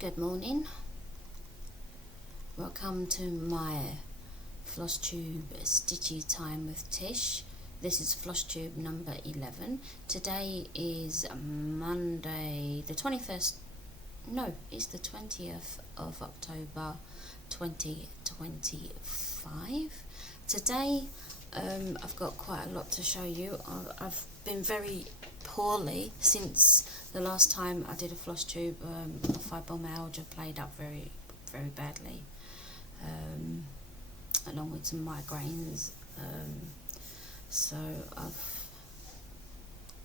Good morning. Welcome to my Flosstube Stitchy Time with Tish. This is Flosstube number 11. Today is Monday the 21st, no, it's the 20th of October 2025. Today I've got quite a lot to show you. I've been very poorly since the last time I did a Flosstube. Fibromyalgia played up very badly, along with some migraines, so I've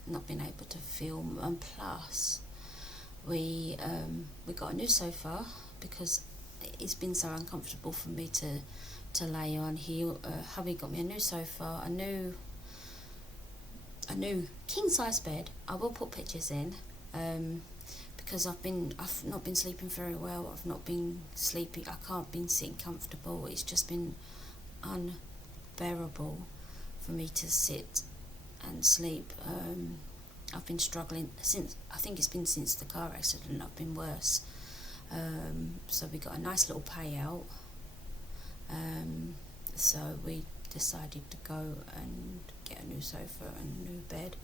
not been able to film. And plus we got a new sofa because it's been so uncomfortable for me to lay on. Hubby got me a new sofa, a new king size bed. I will put pictures in, because I've not been sleeping very well. I've not been sleeping. I can't been sitting comfortable. It's just been unbearable for me to sit and sleep. I've been struggling since, I think it's been since the car accident. I've been worse. So we got a nice little payout. So we decided to go and get a new sofa and a new bed.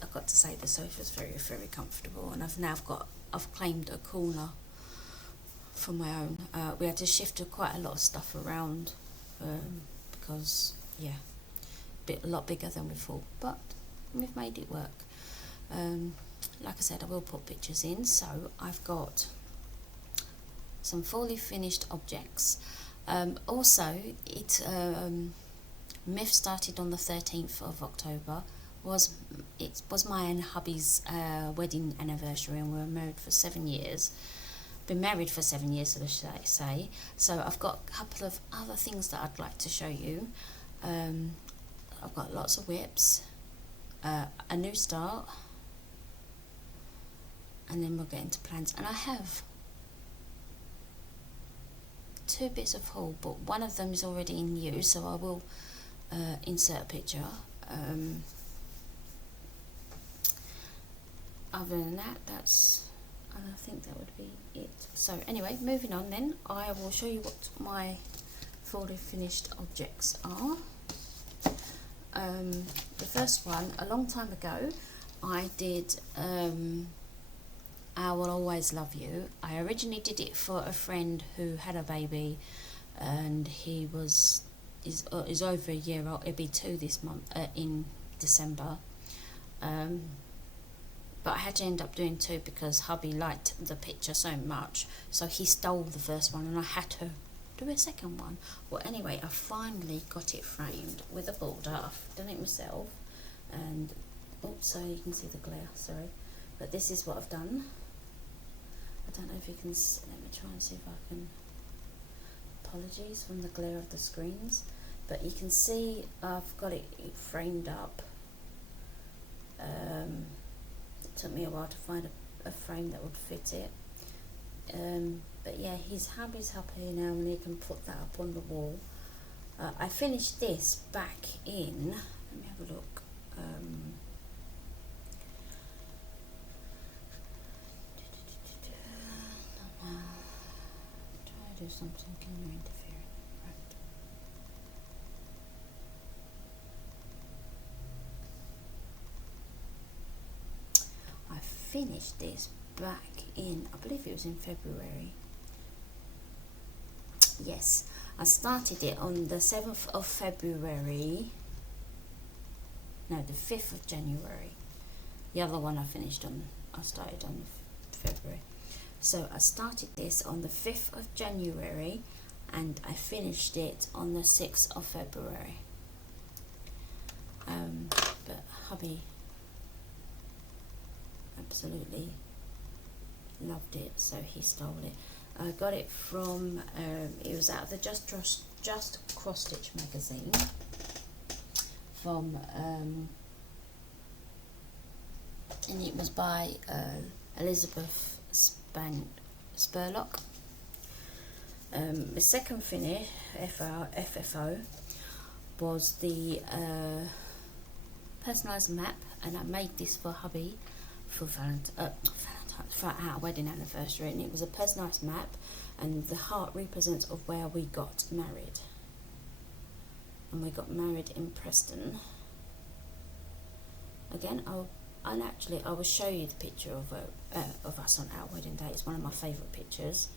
I've got to say the sofa's very comfortable, and I've claimed a corner for my own. We had to shift quite a lot of stuff around, because a lot bigger than we thought, but we've made it work. Like I said, I will put pictures in. So I've got some fully finished objects. Also, MIF started on the 13th of October. It was my and hubby's wedding anniversary, and we were married for 7 years. Been married for 7 years, so I say. So I've got a couple of other things that I'd like to show you. I've got lots of whips, a new start, and then we'll get into plans. And I have 2 bits of haul, but one of them is already in use, so I will insert a picture. Other than that, I think that would be it. So anyway, moving on then, I will show you what my fully finished objects are. The first one, a long time ago, I did I Will Always Love You. I originally did it for a friend who had a baby, and he is over a year old. It'll be 2 this month, in December. But I had to end up doing 2 because hubby liked the picture so much, so he stole the first one and I had to do a second one. Well, anyway, I finally got it framed with a border. I've done it myself, and so you can see the glare, sorry, but this is what I've done. I don't know if you can let me try and see if I can. Apologies from the glare of the screens, but you can see I've got it framed up. It took me a while to find a frame that would fit it, but yeah, hubby's happy now, and he can put that up on the wall. I finished this back in, let me have a look, try to do something, can you interfere? Right. I finished this back in, I believe it was in February. Yes, I started it on the 7th of February. No, the 5th of January. The other one I started on February. So I started this on the 5th of January and I finished it on the 6th of February. But hubby absolutely loved it, so he stole it. I got it from, it was out of the Just Cross Stitch magazine from, and it was by Elizabeth Spurlock. The second finish, FFO, was the personalised map, and I made this for hubby for for our wedding anniversary, and it was a personalised map, and the heart represents of where we got married. And we got married in Preston. Again, I will show you the picture of us on our wedding day. It's one of my favourite pictures.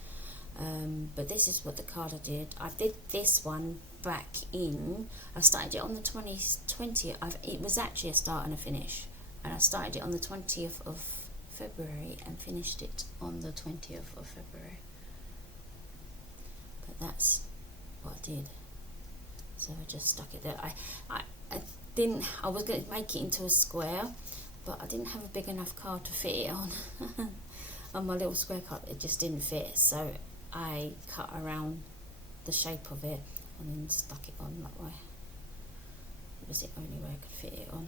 But this is what the card I did. I did this one back in, I started it on the 20th. It was actually a start and a finish. And I started it on the 20th of February and finished it on the 20th of February. But that's what I did. So I just stuck it there. I was going to make it into a square, but I didn't have a big enough card to fit it on. On my little square card, it just didn't fit. So I cut around the shape of it and then stuck it on that way. It was the only way I could fit it on.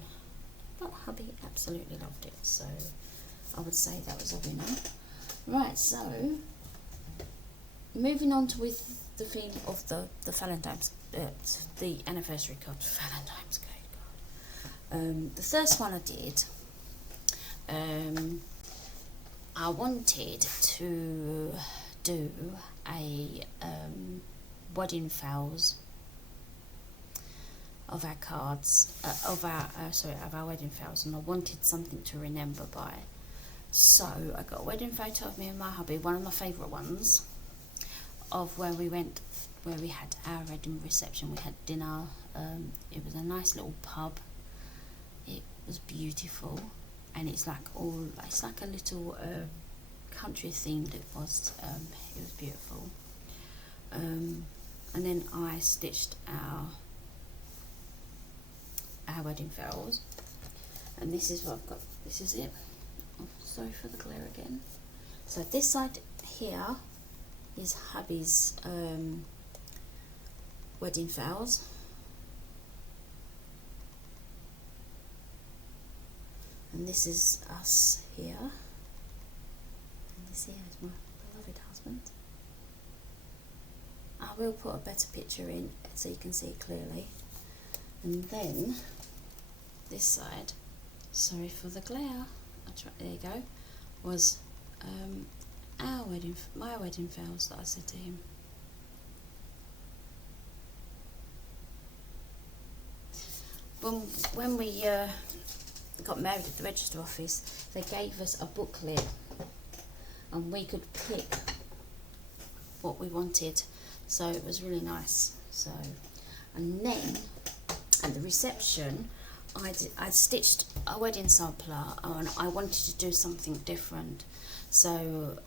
But hubby absolutely loved it, so I would say that was a winner. Right, so moving on to with the theme of the Valentine's, the anniversary card for Valentine's Day card. The first one I did, I wanted to do a wedding vows of our cards, of our wedding vows, and I wanted something to remember by. So I got a wedding photo of me and my hubby, one of my favourite ones, of where we went, where we had our wedding reception. We had dinner. It was a nice little pub. It was beautiful, and it's like a little country themed. It was beautiful. And then I stitched our wedding vows, and this is what I've got. This is it. Oh, sorry for the glare again. So this side here is hubby's wedding vows, and this is us here, and this here is my beloved husband. I will put a better picture in so you can see it clearly. And then this side, sorry for the glare, there you go, was my wedding vows that I said to him. When we got married at the register office, they gave us a booklet, and we could pick what we wanted, so it was really nice. So, and then at the reception, I stitched a wedding sampler, and I wanted to do something different. So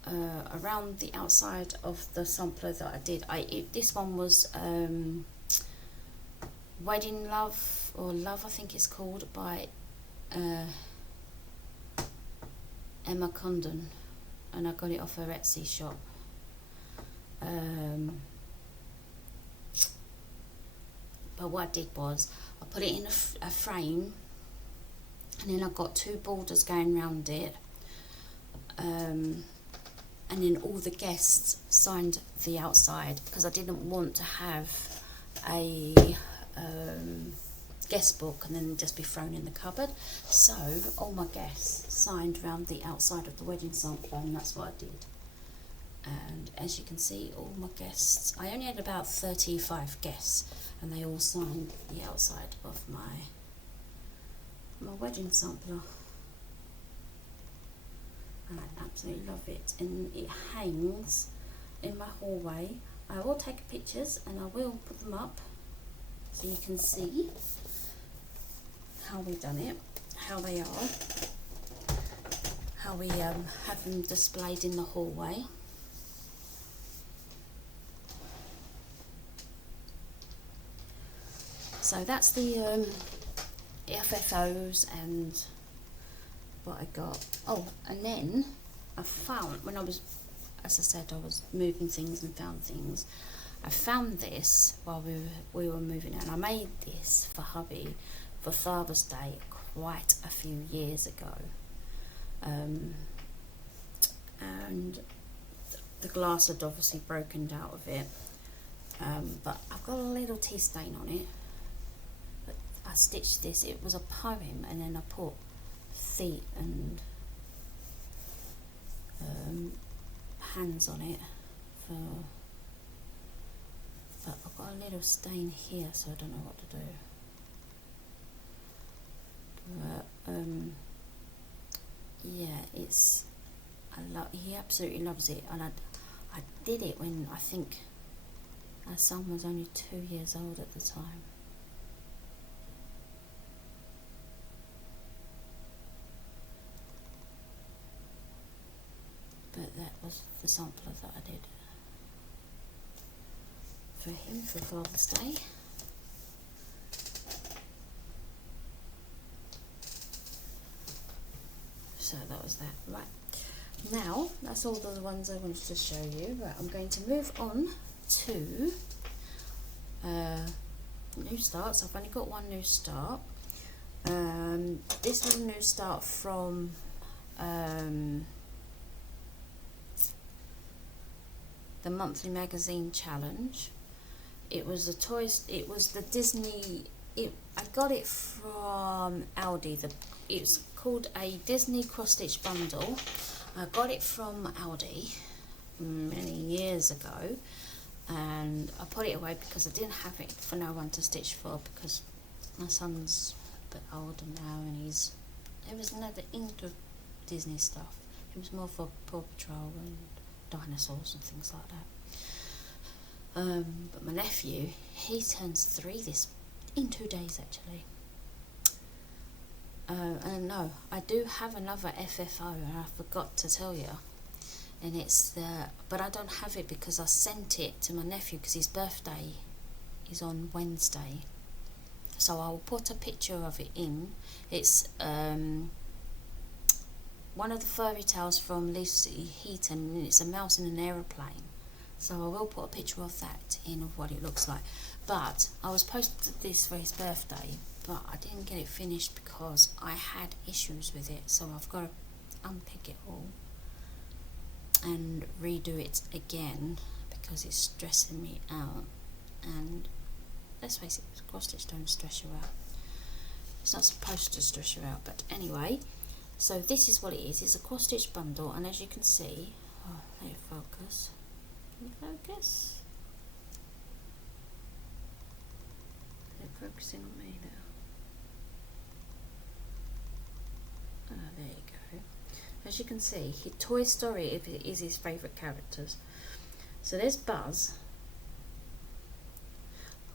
around the outside of the sampler that I did, this one was Wedding Love, or Love I think it's called, by Emma Condon, and I got it off her Etsy shop. But what I did was I put it in a frame, and then I got two borders going around it, and then all the guests signed the outside, because I didn't want to have a guest book and then just be thrown in the cupboard. So all my guests signed around the outside of the wedding sampler, and that's what I did. And as you can see, all my guests, I only had about 35 guests, and they all signed the outside of my wedding sampler, and I absolutely love it. And it hangs in my hallway. I will take pictures and I will put them up so you can see how we've done it, how they are, how we have them displayed in the hallway. So that's the FFOs and what I got. Oh, and then I found, when I was, as I said, I was moving things and found things. I found this while we were moving, and I made this for hubby for Father's Day quite a few years ago. And the glass had obviously broken out of it, but I've got a little tea stain on it. I stitched this. It was a poem, and then I put feet and hands on it for, but I've got a little stain here, so I don't know what to do. But yeah, it's, he absolutely loves it, and I did it when I think our son was only 2 years old at the time. But that was the sampler that I did for him for Father's Day. So that was that. Right, now that's all the ones I wanted to show you. Right, I'm going to move on to new starts. I've only got one new start. This was a new start from the monthly magazine challenge. It was the Disney. I got it from Aldi. It's called a Disney cross stitch bundle. I got it from Aldi many years ago, and I put it away because I didn't have it for no one to stitch for, because my son's a bit older now and he was never into Disney stuff. It was more for Paw Patrol and dinosaurs and things like that. But my nephew, he turns 3 in 2 days actually. And no, I do have another FFO, and I forgot to tell you. And but I don't have it because I sent it to my nephew because his birthday is on Wednesday. So I'll put a picture of it in. It's one of the fairy tales from Lucy Heaton, and it's a mouse in an aeroplane. So I will put a picture of that in, of what it looks like. But I was posted this for his birthday, but I didn't get it finished because I had issues with it. So I've got to unpick it all and redo it again because it's stressing me out. And let's face it, cross stitch don't stress you out. It's not supposed to stress you out, but anyway. So this is what it is. It's a cross stitch bundle, and as you can see, let it focus. Can you focus? They're focusing on me now. There you go. As you can see, Toy Story is his favourite characters. So there's Buzz,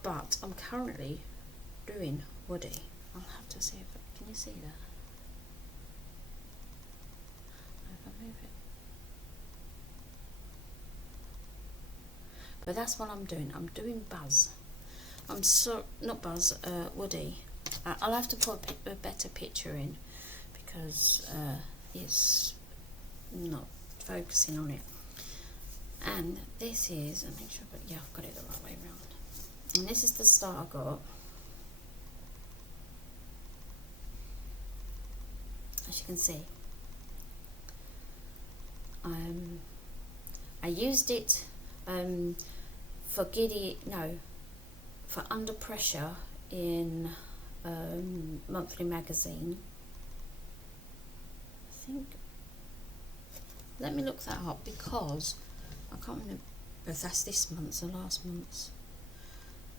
but I'm currently doing Woody. I'll have to see if can you see that? If I move it. But that's what I'm doing. I'm doing Buzz. Not Buzz, Woody. I'll have to put a better picture in because it's not focusing on it. And this is, I'll make sure, yeah, I've got it the right way around. And this is the start I got. As you can see, I used it for Under Pressure in monthly magazine. I think. Let me look that up because I can't remember if that's this month's or last month's,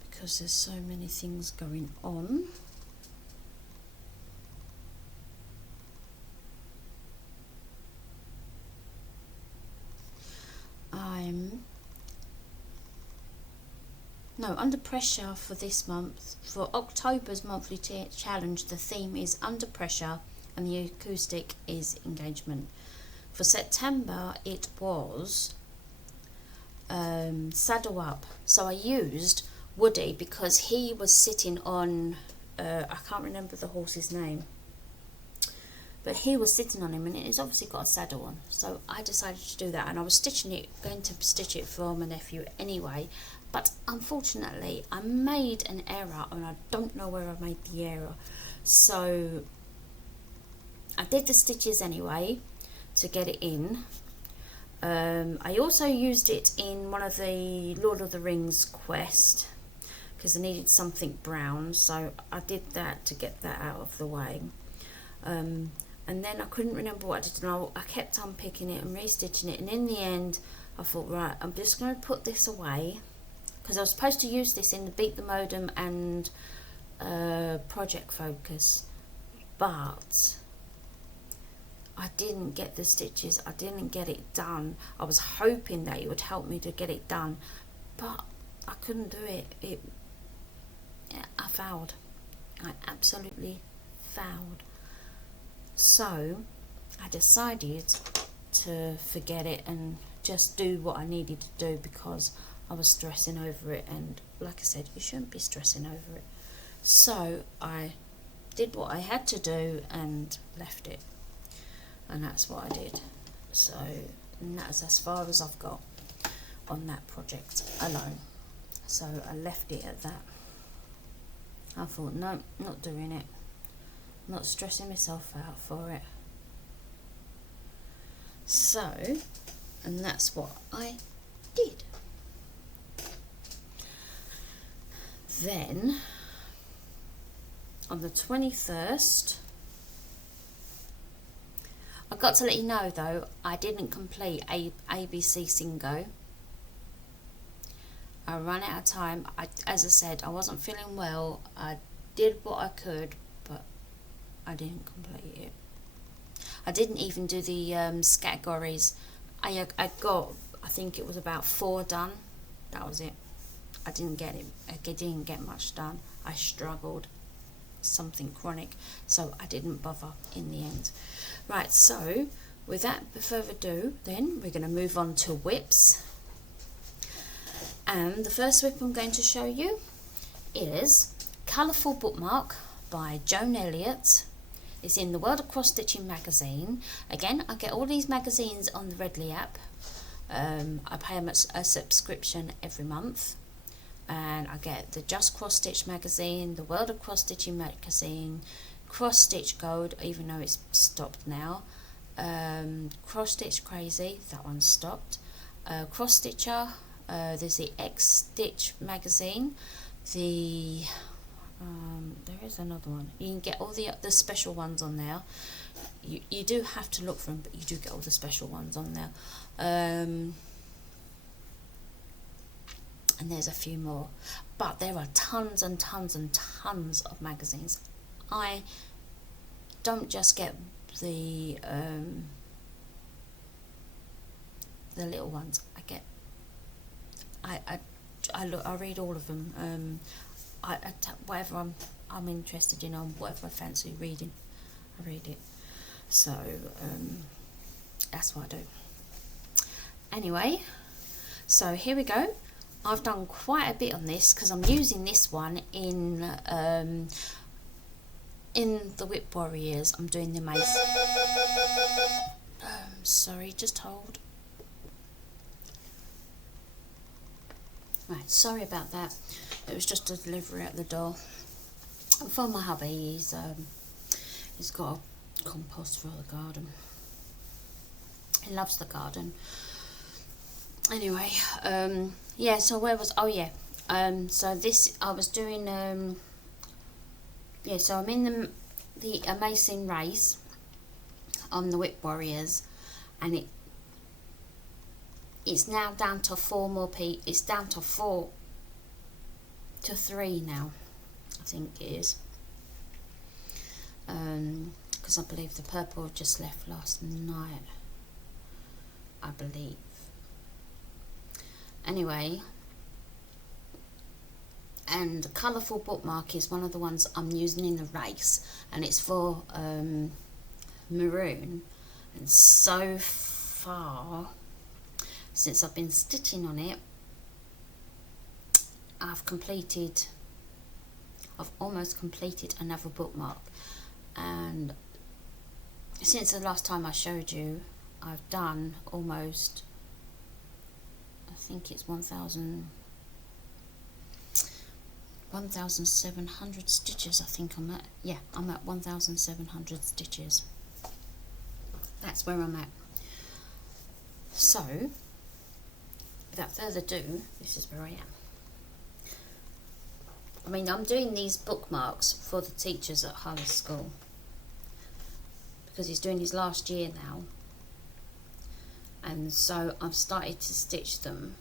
because there's so many things going on. Under Pressure for this month. For October's monthly challenge, the theme is Under Pressure and the acoustic is Engagement. For September, it was Saddle Up. So I used Woody because he was sitting on, I can't remember the horse's name, but he was sitting on him and it's obviously got a saddle on. So I decided to do that, and I was going to stitch it for my nephew anyway. But unfortunately, I made an error, and I don't know where I made the error. So I did the stitches anyway to get it in. I also used it in one of the Lord of the Rings quest because I needed something brown, so I did that to get that out of the way. and then I couldn't remember what I did, and I kept unpicking it and restitching it, and in the end I thought, right, I'm just going to put this away, because I was supposed to use this in the Beat the Modem and Project Focus, but I didn't get the stitches, I didn't get it done. I was hoping that it would help me to get it done, but I couldn't do it. I failed. I absolutely failed. So I decided to forget it and just do what I needed to do, because I was stressing over it, and like I said, you shouldn't be stressing over it. So I did what I had to do and left it, and that's what I did. So, and that's as far as I've got on that project alone. So I left it at that. I thought, no, not doing it, not stressing myself out for it. So, and that's what I did. Then on the 21st, I got to let you know though, I didn't complete ABC Singo. I ran out of time. As I said, I wasn't feeling well. I did what I could, but I didn't complete it. I didn't even do the categories. I got, I think it was about 4 done. That was it. I didn't get it. I didn't get much done. I struggled, something chronic, so I didn't bother in the end. Right, so without further ado, then we're going to move on to whips. And the first whip I'm going to show you is Colourful Bookmark by Joan Elliott. It's in the World of Cross Stitching magazine. Again, I get all these magazines on the Redley app. I pay a subscription every month, and I get the Just Cross Stitch magazine, the World of Cross Stitching magazine, Cross Stitch Gold, even though it's stopped now, Cross Stitch Crazy, that one's stopped, Cross Stitcher, there's the X Stitch magazine, there is another one. You can get all the special ones on there. You do have to look for them, but you do get all the special ones on there. And there's a few more, but there are tons and tons and tons of magazines. I don't just get the little ones. I read all of them. Whatever I'm interested in, whatever I fancy reading, I read it. So that's what I do. Anyway, so here we go. I've done quite a bit on this because I'm using this one in the Whip Warriors. I'm doing the mace. Sorry, just hold. Right, sorry about that. It was just a delivery at the door. For my hubby, he's got a compost for the garden. He loves the garden. Anyway, yeah, so where was, oh yeah, so this, I was doing, yeah, so I'm in the Amazing Race on the Whip Warriors, and it's now down to 4 more people. It's down to 4 to 3 now, I think it is, because I believe the purple just left last night, I believe. Anyway, and Colourful Bookmark is one of the ones I'm using in the race, and it's for maroon. And so far, since I've been stitching on it, I've almost completed another bookmark, and since the last time I showed you, I've done almost, I think it's 1,700 stitches. I think I'm at, yeah, I'm at 1,700 stitches. That's where I'm at. So, without further ado, this is where I am. I mean, I'm doing these bookmarks for the teachers at high school, because he's doing his last year now, and so I've started to stitch them,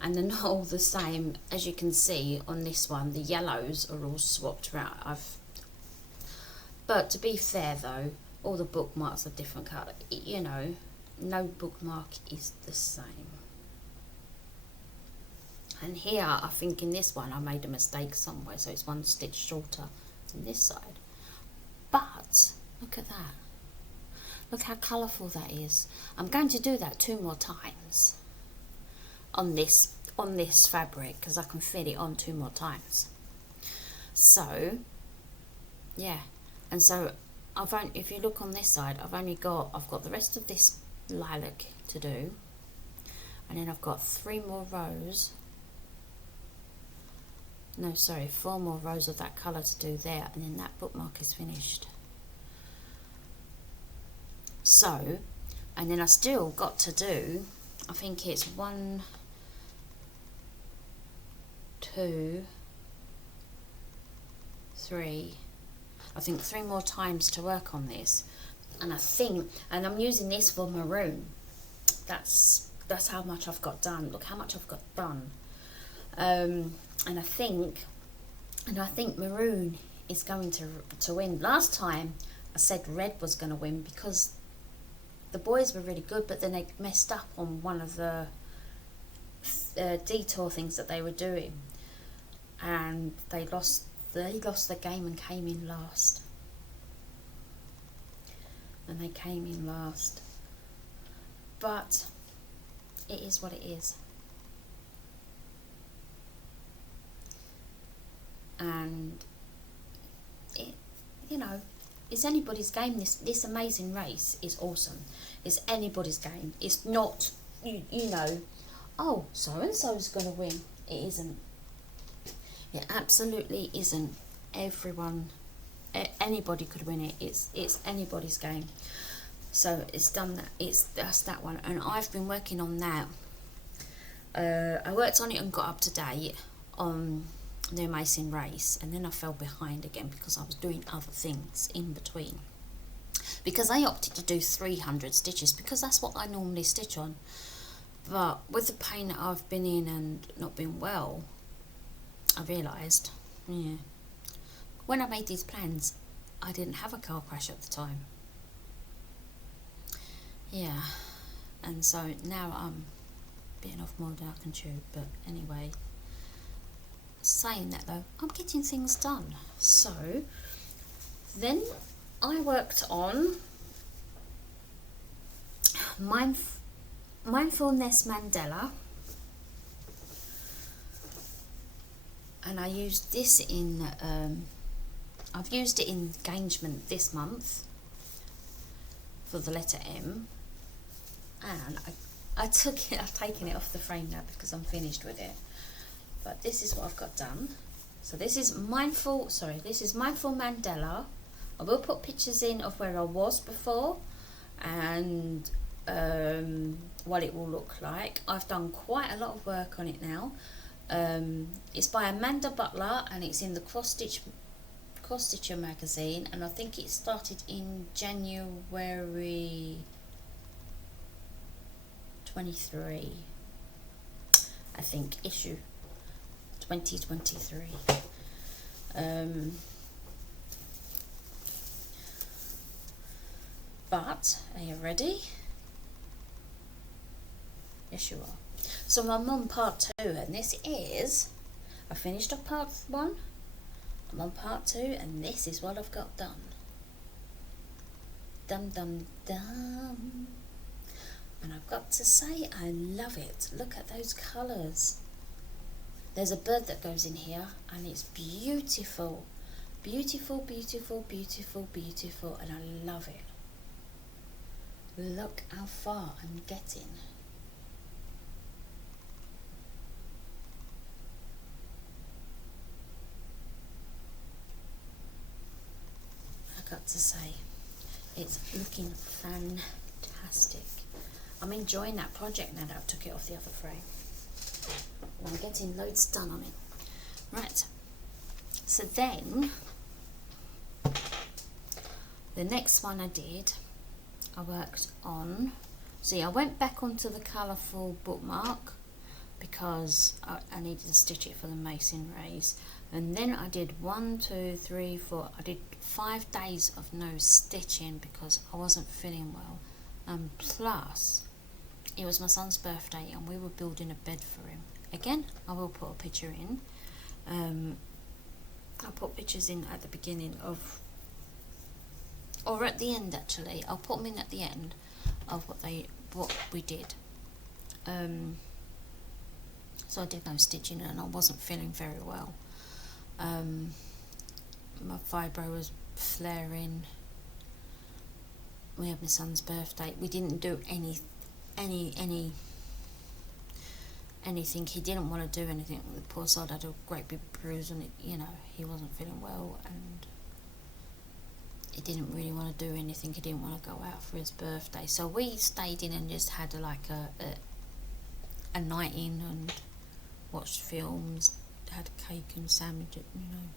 and they're not all the same. As you can see on this one, the yellows are all swapped around. But to be fair though, all the bookmarks are different colour. You know, no bookmark is the same. And here, I think in this one I made a mistake somewhere, so it's one stitch shorter than this side. But look at that. Look how colourful that is. I'm going to do that 2 more times on this fabric, because I can fit it on 2 more times. So yeah, and so if you look on this side, I've got the rest of this lilac to do, and then I've got 3 more rows. No, sorry, 4 more rows of that colour to do there, and then that bookmark is finished. So, and then I still got to do, I think it's 1, 2, 3, I think 3 more times to work on this. And and I'm using this for maroon. That's how much I've got done. Look how much I've got done. And I think maroon is going to win. Last time I said red was going to win because the boys were really good, but then they messed up on one of the detour things that they were doing, and they lost the game and came in last. But it is what it is. And it, you know, it's anybody's game. This amazing race is awesome. It's anybody's game. It's not, you know, oh, so and so's gonna win. It isn't. It absolutely isn't. Anybody could win it. It's anybody's game. So it's done that. That's that one, and I've been working on that. I worked on it and got up to date on the amazing race, and then I fell behind again because I was doing other things in between, because I opted to do 300 stitches because that's what I normally stitch on. But with the pain that I've been in and not been well, I realised, yeah, when I made these plans I didn't have a car crash at the time. Yeah, and so now I'm bitten off more than I can chew. But anyway, saying that though, I'm getting things done. So then I worked on Mindfulness Mandela, and I used this in I've used it in engagement this month for the letter M, and I've taken it off the frame now because I'm finished with it. But this is what I've got done. So this is Mindful Mandela. I will put pictures in of where I was before and what it will look like. I've done quite a lot of work on it now. It's by Amanda Butler and it's in the Cross Stitcher magazine, and I think it started in January 23, I think, issue 2023. But are you ready? Yes you are. So I'm on part 2, and this is, I finished off part 1, I'm on part 2, and this is what I've got done. Dum dum dum. And I've got to say, I love it. Look at those colours. There's a bird that goes in here, and it's beautiful. Beautiful, beautiful, beautiful, beautiful, and I love it. Look how far I'm getting. I got to say, it's looking fantastic. I'm enjoying that project now that I've took it off the other frame. I'm getting loads done on it. Right, so then The next one I did, I worked on, see, I went back onto the colourful bookmark because I needed to stitch it for the mason rays, and then I did 1, 2, 3, 4, I did 5 days of no stitching because I wasn't feeling well, and plus it was my son's birthday and we were building a bed for him. Again, I will put a picture in. I'll put pictures in at the beginning of, or at the end actually. I'll put them in at the end of what we did. So I did no stitching and I wasn't feeling very well. My fibro was flaring. We had my son's birthday. We didn't do anything. He didn't want to do anything. The poor sod had a great big bruise on it. You know, he wasn't feeling well and he didn't really want to do anything. He didn't want to go out for his birthday. So we stayed in and just had like a night in and watched films, had cake and sandwich. You know,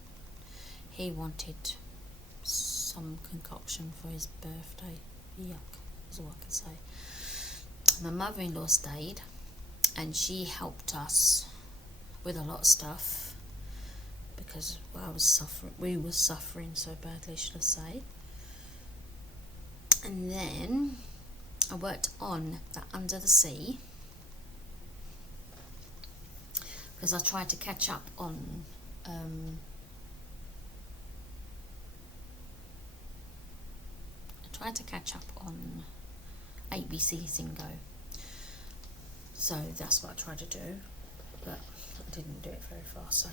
he wanted some concoction for his birthday. Yuck, is all I can say. My mother-in-law stayed and she helped us with a lot of stuff because we were suffering so badly, should I say. And then I worked on the Under the Sea because I tried to catch up on ABC Singo. So that's what I tried to do, but I didn't do it very fast. So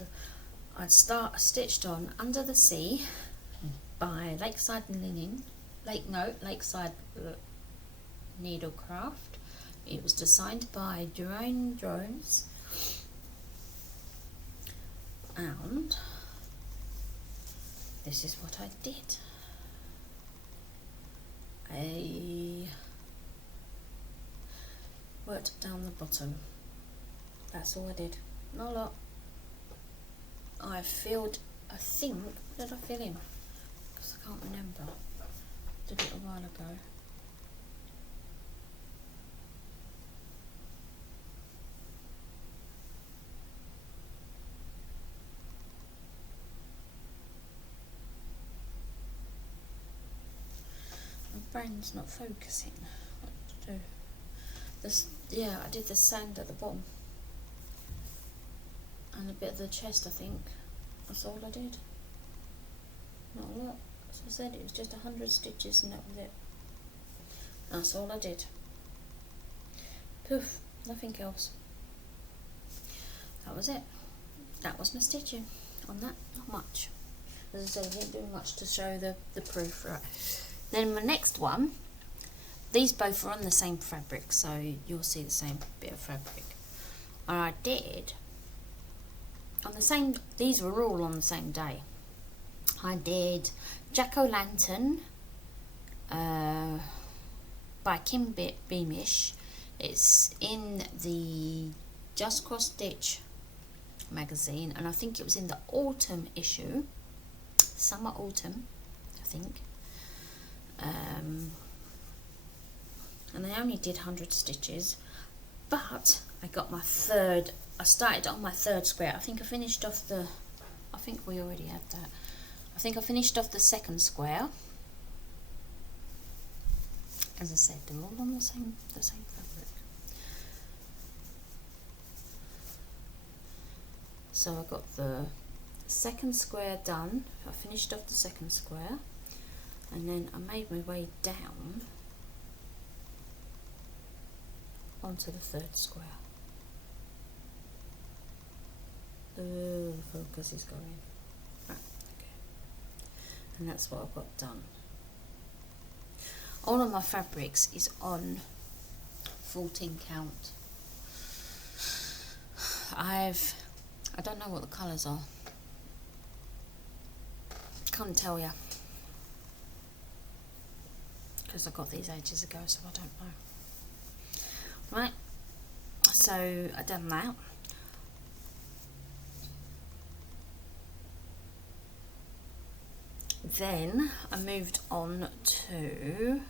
I stitched on Under the Sea by Lakeside Needlecraft. It was designed by Jerome Jones, and this is what I did. I worked down the bottom. That's all I did. Not a lot. I think, what did I fill in? Because I can't remember. Did it a while ago. My brain's not focusing. What to do? Yeah, I did the sand at the bottom and a bit of the chest, I think. That's all I did. Not a lot. As I said, it was just 100 stitches and that was it. That's all I did. Poof, nothing else. That was it. That was my stitching on that. Not much. As I said, I didn't do much to show the proof. Right. Then my next one, these both are on the same fabric, so you'll see the same bit of fabric. And I did on the same, these were all on the same day. I did Jack-O-Lantern by Kim Beamish. It's in the Just Cross Stitch magazine, and I think it was in the autumn issue, summer autumn, I think. And I only did 100 stitches, but I got my third, I started on my third square. I think I finished off the, I think we already had that. I think I finished off the second square. As I said, they're all on the same fabric. So I got the second square done. I finished off the second square, and then I made my way down onto the third square. The focus is going. Right, okay. And that's what I've got done. All of my fabrics is on 14 count. I don't know what the colours are. Can't tell you. Because I got these ages ago, so I don't know. Right, so I done that. Then I moved on to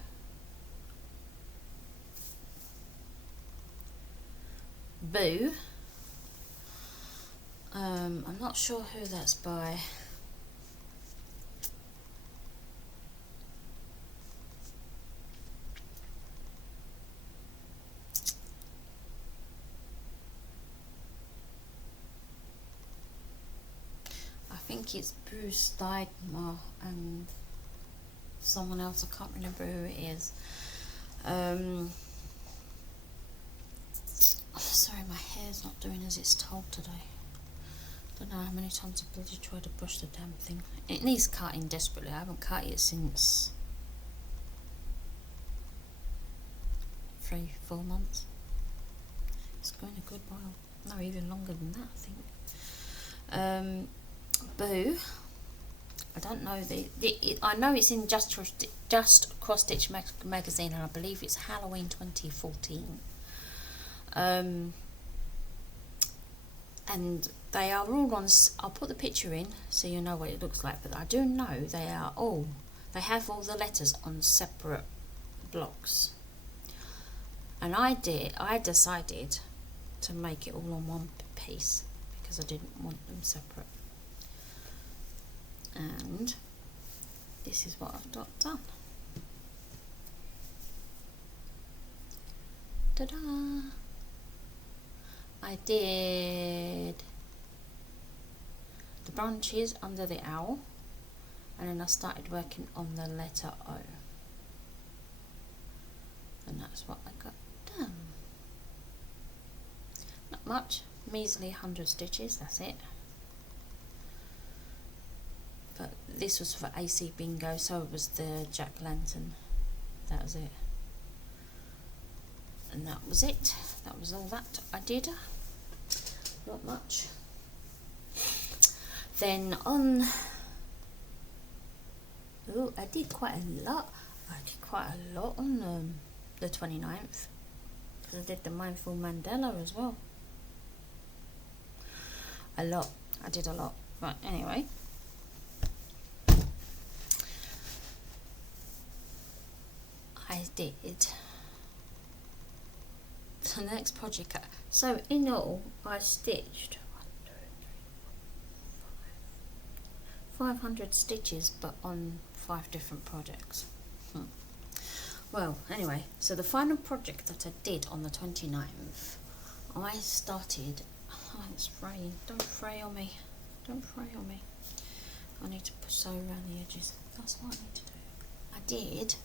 Boo. I'm not sure who that's by. I think it's Bruce Steidmar and someone else. I can't remember who it is. Sorry, my hair's not doing as it's told today. Don't know how many times I bloody tried to brush the damn thing. It needs cutting desperately. I haven't cut it since 3-4 months. It's going a good while. No, even longer than that, I think. Boo. I don't know I know it's in Just Cross Stitch magazine, and I believe it's Halloween 2014. And they are all on. I'll put the picture in so you know what it looks like. But I do know they have all the letters on separate blocks. And I decided to make it all on one piece because I didn't want them separate. And this is what I've got done. Ta-da! I did the branches under the owl, and then I started working on the letter O, and that's what I got done. Not much, measly 100 stitches, that's it. But this was for AC Bingo, so it was the Jack-o'-lantern. That was it. And that was it. That was all that I did. Not much. Then on... Oh, I did quite a lot. I did quite a lot on the 29th. Because I did the Mindful Mandela as well. A lot. I did a lot. Right, anyway. I did the next project. So in all, I stitched 500 stitches, but on 5 different projects. Well, anyway, so the final project that I did on the 29th, I started. Oh, it's fraying. Don't fray on me. Don't fray on me. I need to sew around the edges. That's what I need to do.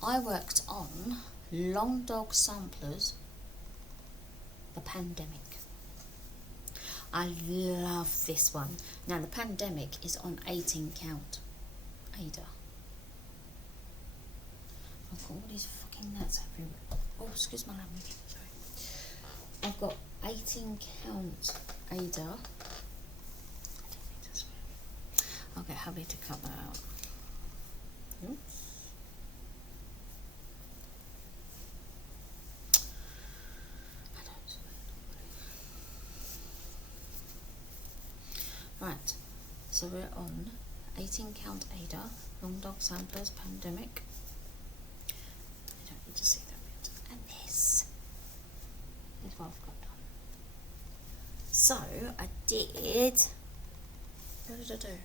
I worked on Long Dog Samplers, The Pandemic. I love this one. Now the Pandemic is on 18 count Ada. I've got all these fucking nuts everywhere. Oh, excuse my language, sorry. I've got 18 count Ada. I didn't mean to swear. I'll get hubby to cut that out. Oops. Right, so we're on 18 count Ada, Long Dog Samplers, Pandemic. I don't need to see that bit. And this is what I've got done. So I did. What did I do?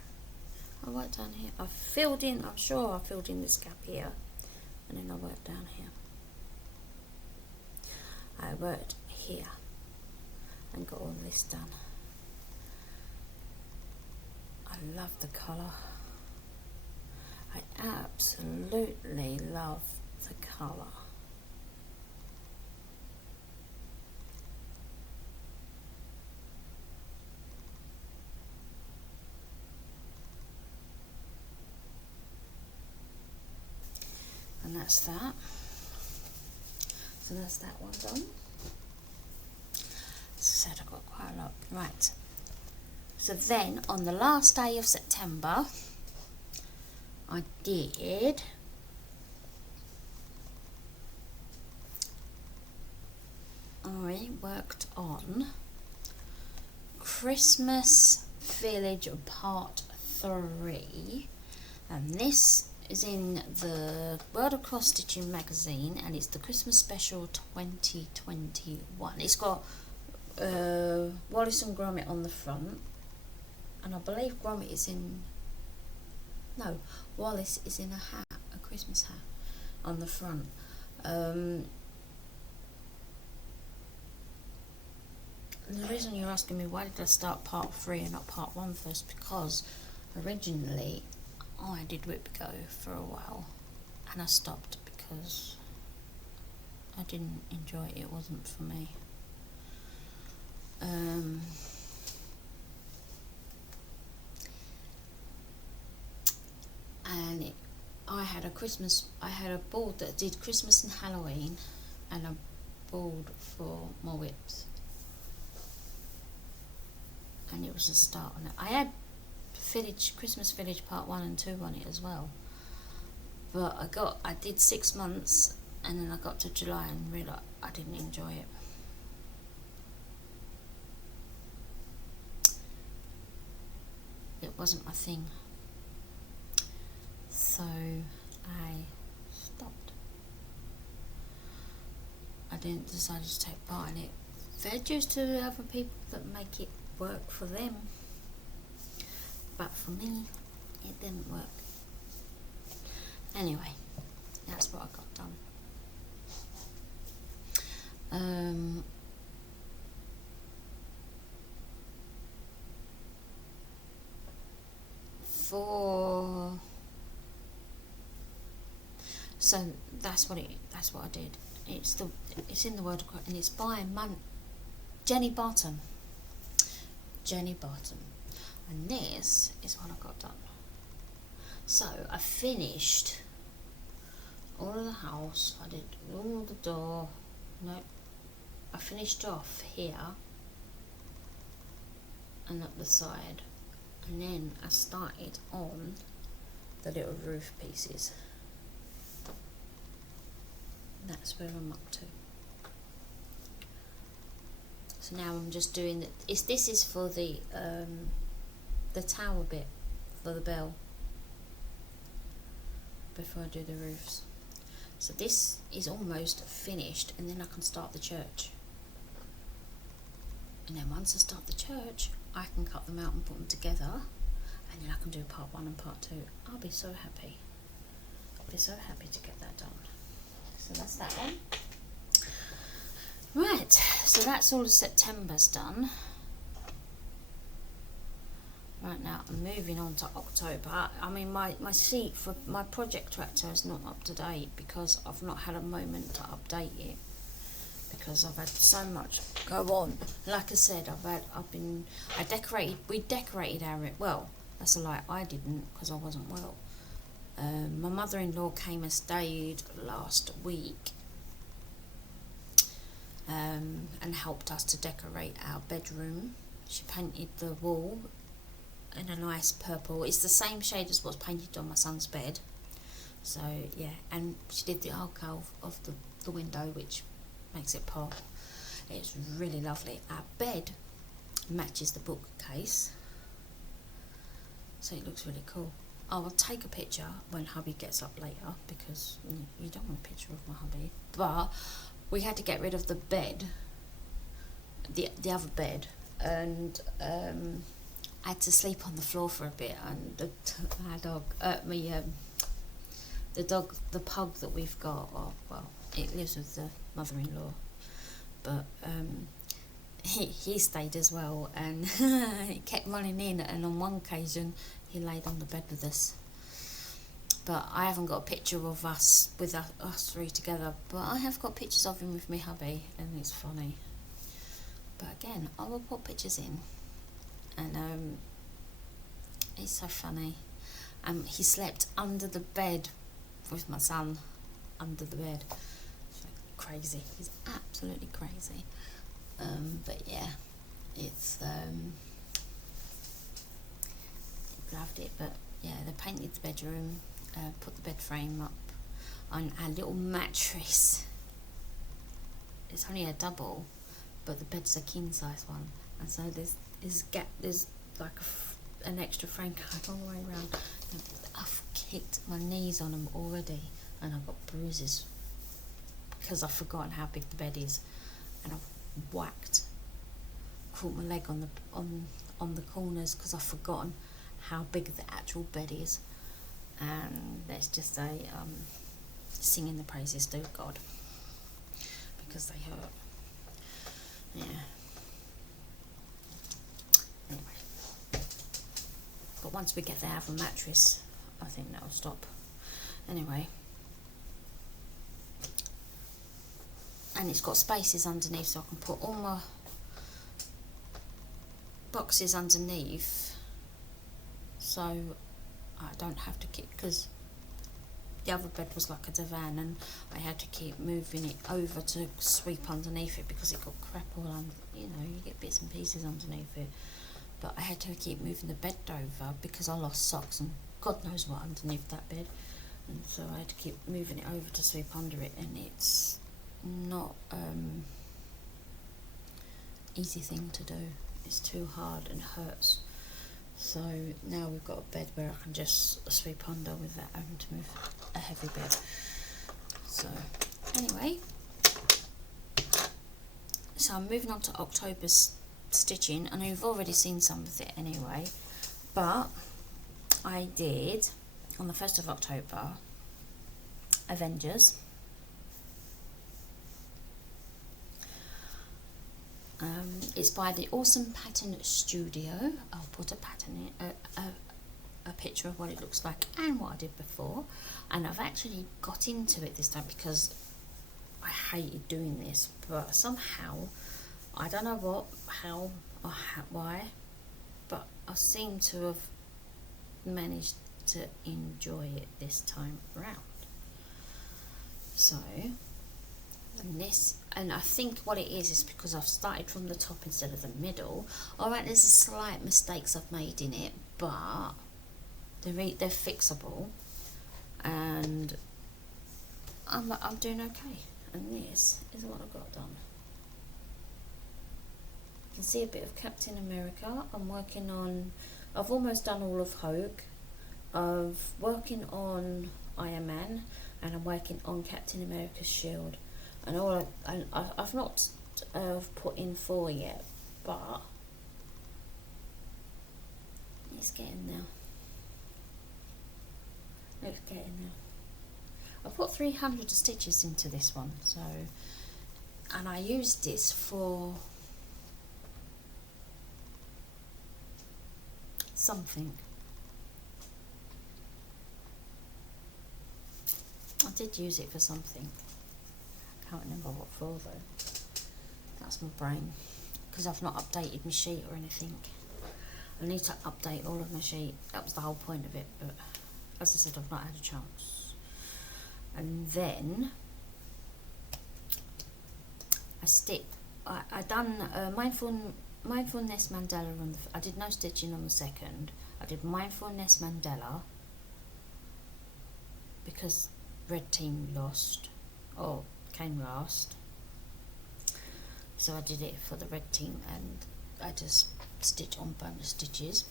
I worked down here. I filled in. I'm sure I filled in this gap here, and then I worked down here. I worked here and got all this done. I love the colour. I absolutely love the colour. And that's that. So that's that one done. As I said, I've got quite a lot. Right. So then, on the last day of September, I worked on Christmas Village Part 3, And this is in the World of Cross Stitching magazine, and it's the Christmas special 2021. It's got Wallace and Gromit on the front, and I believe Gromit is in, no, Wallace is in a hat, a Christmas hat on the front. And the reason you're asking me why did I start part 3 and not part 1 first, because originally I did Whip Go for a while and I stopped because I didn't enjoy it. It wasn't for me. And I had a board that did Christmas and Halloween, and a board for my whips, and it was a start on it. I had Christmas Village part 1 and 2 on it as well, but I did 6 months, and then I got to July and realised I didn't enjoy it. It wasn't my thing, so I stopped. I didn't decide to take part in it. They're just to other people that make it work for them, but for me it didn't work. Anyway, that's what I got done. So that's what I did. It's in the World of Cross, and it's by Jenny Barton. And this is what I got done. So I finished all of the house. I did all the door. No, I finished off here and up the side, and then I started on the little roof pieces. That's where I'm up to. So now I'm just doing this is for the tower bit for the bell before I do the roofs. So this is almost finished, and then I can start the church. And then once I start the church, I can cut them out and put them together, and then I can do part 1 and part 2. I'll be so happy. I'll be so happy to get that done. So that's that one. Right, so that's all of September's done. Right now I'm moving on to October. I mean, my sheet for my project tractor is not up to date because I've not had a moment to update it, because I've had so much go on. Like I said, we decorated our, well, that's a lie, I didn't, because I wasn't well. My mother-in-law came and stayed last week, and helped us to decorate our bedroom. She painted the wall in a nice purple. It's the same shade as what's painted on my son's bed. So yeah, and she did the alcove of the window, which makes it pop. It's really lovely. Our bed matches the bookcase, so it looks really cool. I will take a picture when hubby gets up later, because you don't want a picture of my hubby. But we had to get rid of the bed, the other bed, and I had to sleep on the floor for a bit. And our dog, the pug that we've got, well, it lives with the mother-in-law, but he stayed as well, and he kept running in, and on one occasion he laid on the bed with us. But I haven't got a picture of us with us three together, but I have got pictures of him with me hubby, and it's funny. But again, I will put pictures in, and it's so funny. He slept under the bed with my son, under the bed. It's like crazy. He's absolutely crazy. But yeah, it's loved it. But yeah, they painted the bedroom, put the bed frame up on our little mattress. It's only a double, but the bed's a king size one, and so there's like an extra frame going all the way around. hit my knees on them already, and I've got bruises because I've forgotten how big the bed is, and I've caught my leg on the corners because I've forgotten how big the actual bed is. And let's just say singing the praises to God because they hurt. Yeah. Anyway, but once we get the Avon mattress, I think that'll stop. Anyway, and it's got spaces underneath, so I can put all my boxes underneath, so I don't have to keep, because the other bed was like a divan and I had to keep moving it over to sweep underneath it because it got crap all under, you know, you get bits and pieces underneath it. But I had to keep moving the bed over because I lost socks and God knows what underneath that bed, and so I had to keep moving it over to sweep under it, and it's not easy thing to do. It's too hard and hurts. So now we've got a bed where I can just sweep under without having to move a heavy bed. So anyway, so I'm moving on to October's stitching, and you've already seen some of it anyway, but I did on the 1st of October Avengers. It's by the Awesome Pattern Studio. I'll put a pattern in, a picture of what it looks like and what I did before. And I've actually got into it this time because I hated doing this, but somehow, I don't know what, how, or why, but I seem to have managed to enjoy it this time round. So, and I think what it is because I've started from the top instead of the middle. Alright, there's a slight mistakes I've made in it, but they're fixable, and I'm doing okay. And this is what I've got done. You can see a bit of Captain America. I've almost done all of Hogue. I'm working on Iron Man, and I'm working on Captain America's shield. And I've not put in 4 yet, but it's getting there. It's getting there. I put 300 stitches into this one, so, and I used this for something. I did use it for something. I can't remember what for though. That's my brain, because I've not updated my sheet or anything. I need to update all of my sheet. That was the whole point of it, but as I said, I've not had a chance. And then I done mindfulness mandala on I did no stitching on the 2nd. I did mindfulness mandala because red team lost, or came last, so I did it for the red team, and I just stitch on bonus stitches.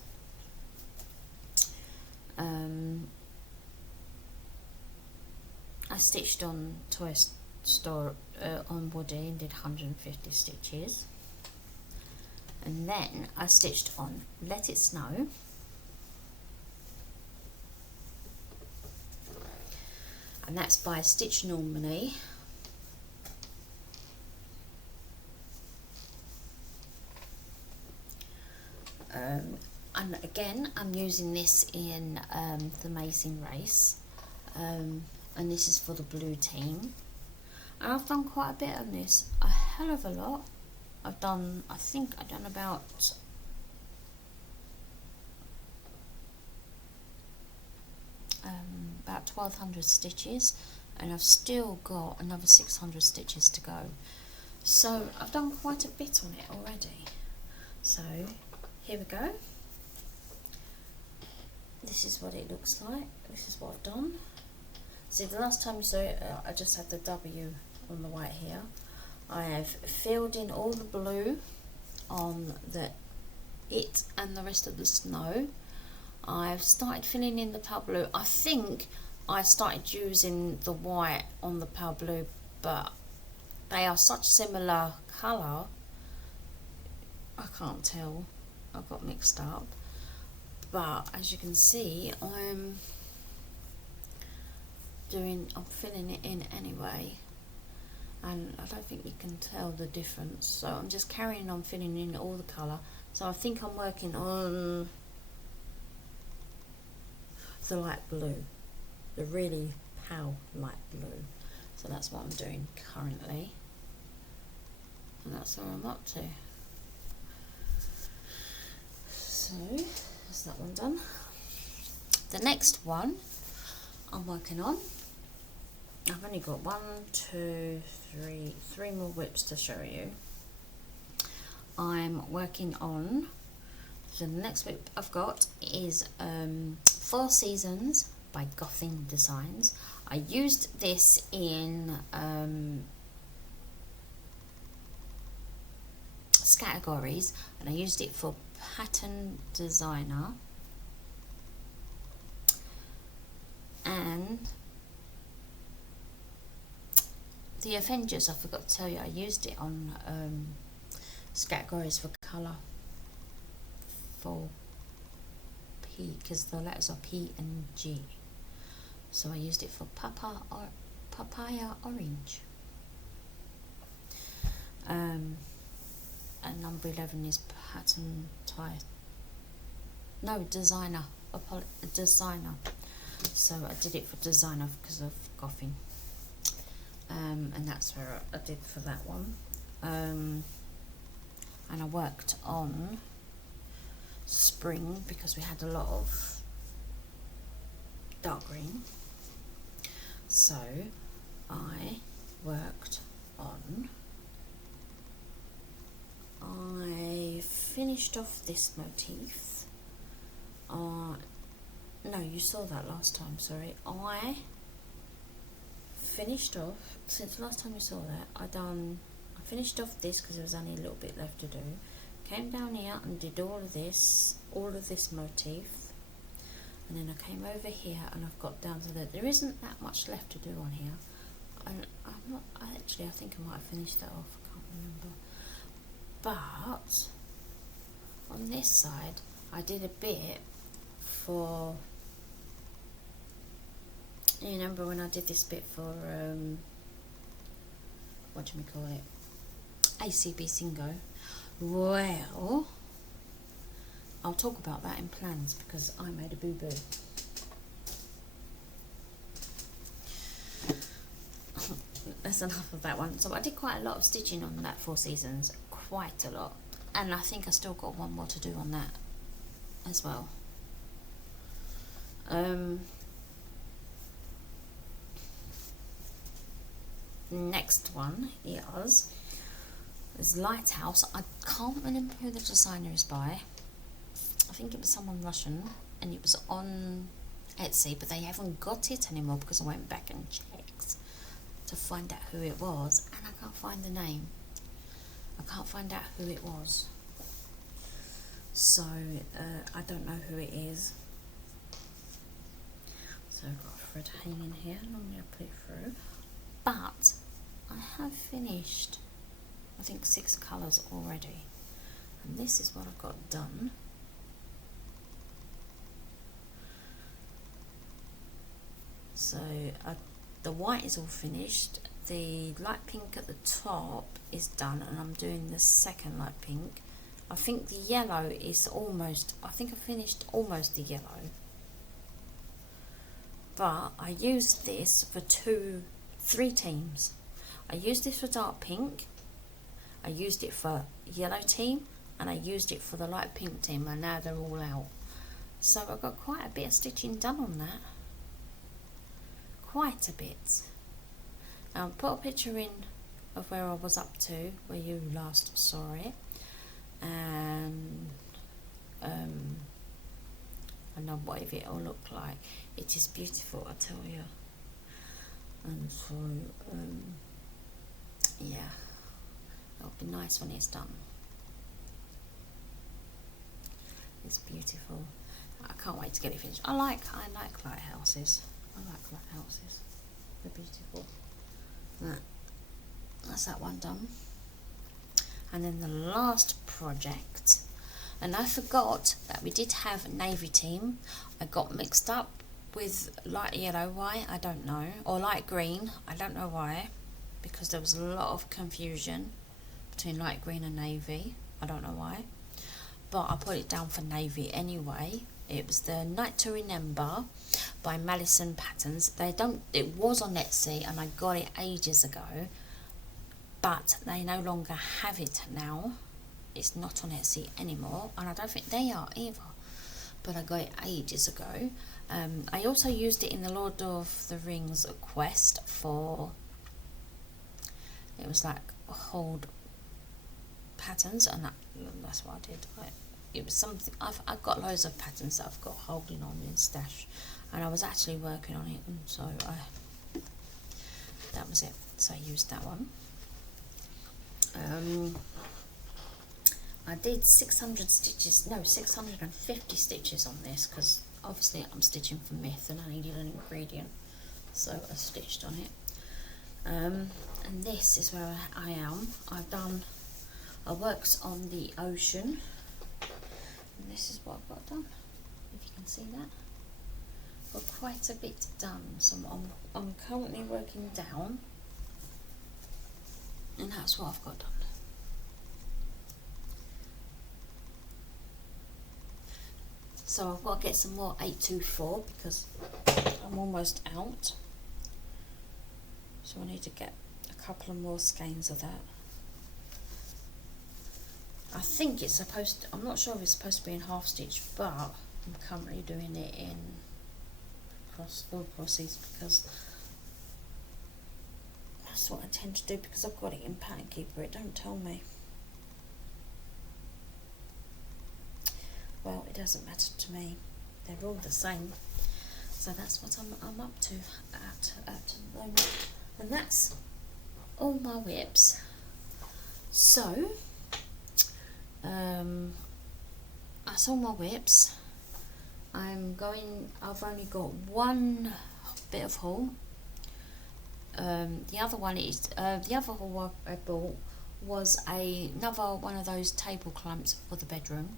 I stitched on Toy Store on Woody and did 150 stitches, and then I stitched on Let It Snow, and that's by Stitch Normally. And again, I'm using this in the Amazing Race, and this is for the blue team. And I've done quite a bit on this, a hell of a lot. I think I've done about 1200 stitches, and I've still got another 600 stitches to go. So I've done quite a bit on it already. So here we go. This is what it looks like. This is what I've done. See, the last time you saw it, I just had the W on the white here. I have filled in all the blue on it and the rest of the snow. I've started filling in the pale blue. I think I started using the white on the pale blue, but they are such similar colour, I can't tell. I got mixed up. But as you can see, I'm filling it in anyway, and I don't think you can tell the difference, so I'm just carrying on filling in all the colour. So I think I'm working on the light blue, the really pale light blue. So that's what I'm doing currently, and that's where I'm up to. So that's that one done. The next one I'm working on, I've only got three more whips to show you. I'm working on, so the next whip I've got is Four Seasons by Gothing Designs. I used this in categories, and I used it for Pattern Designer, and the Avengers, I forgot to tell you, I used it on categories for colour for P, because the letters are P and G. So I used it for Papaya Orange. And number 11 is Pattern Designer. Designer. So I did it for Designer because of Gothing. And that's where I did for that one. And I worked on Spring because we had a lot of dark green. So I worked on, I finished off this motif. No, you saw that last time, sorry. I finished off, since last time you saw that, I finished off this because there was only a little bit left to do. Came down here and did all of this motif, and then I came over here and I've got down to there isn't that much left to do on here, and I think I might have finished that off, I can't remember. But on this side I did a bit for, you remember when I did this bit for what do we call it, ACB Singo. Well, I'll talk about that in plans because I made a boo-boo. That's enough of that one. So I did quite a lot of stitching on that Four Seasons, quite a lot, and I think I still got one more to do on that as well. Next one is Lighthouse. I can't remember who the designer is by. I think it was someone Russian, and it was on Etsy, but they haven't got it anymore because I went back and checked to find out who it was, and I can't find the name. I can't find out who it was. So I don't know who it is. So I've got a thread hanging here, and I'm going to put it through. But I have finished, I think, 6 colours already, and this is what I've got done. So the white is all finished, the light pink at the top is done, and I'm doing the second light pink. I think the yellow is almost, I think I finished almost the yellow, but I used this for 3 teams. I used this for dark pink, I used it for yellow team, and I used it for the light pink team, and now they're all out. So I've got quite a bit of stitching done on that. Quite a bit. I'll put a picture in of where I was up to, where you last saw it, and I know what it all looked like. It is beautiful, I tell you. And so yeah, it'll be nice when it's done. It's beautiful. I can't wait to get it finished. I like lighthouses. They're beautiful. That's that one done. And then the last project, and I forgot that we did have a navy team. I got mixed up with light yellow. Why? I don't know. Or light green. I don't know why, because there was a lot of confusion between light green and navy. I don't know why, but I put it down for navy anyway. It was the Night to Remember by Malison Patterns. It was on Etsy and I got it ages ago, but they no longer have it now. It's not on Etsy anymore, and I don't think they are either, but I got it ages ago. I also used it in the Lord of the Rings quest for, it was like hold patterns, and that's what I did. It was something, I've got loads of patterns that I've got holding on in stash, and I was actually working on it, and so that was it. So I used that one. I did 650 stitches on this, because obviously I'm stitching for Myth and I needed an ingredient, so I stitched on it. And this is where I am. I worked on the ocean, and this is what I've got done, if you can see that. Got quite a bit done, so I'm currently working down, and that's what I've got done. So I've got to get some more 824 because I'm almost out. So I need to get a couple of more skeins of that. I think it's supposed to, I'm not sure if it's supposed to be in half stitch, but I'm currently doing it in full crosses because that's what I tend to do, because I've got it in Pattern Keeper. It don't tell me. Well, it doesn't matter to me. They're all the same. So that's what I'm up to at the moment. And that's all my whips. So, that's all my whips. I've only got one bit of haul. The other one is, the other haul I bought was another one of those table clamps for the bedroom.